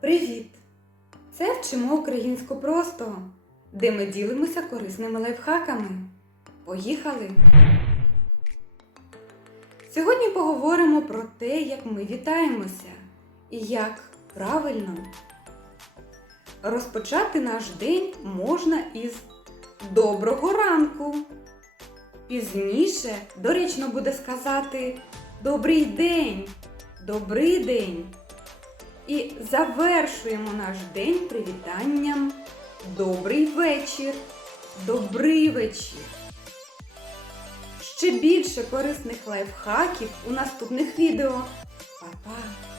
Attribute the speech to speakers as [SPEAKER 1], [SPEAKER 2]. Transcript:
[SPEAKER 1] Привіт! Це вчимо українську просто, де ми ділимося корисними лайфхаками. Поїхали! Сьогодні поговоримо про те, як ми вітаємося і як правильно. Розпочати наш день можна із доброго ранку. Пізніше доречно буде сказати Добрий день, добрий день. І завершуємо наш день привітанням Добрий вечір, добрий вечір. Ще більше корисних лайфхаків у наступних відео. Па-па!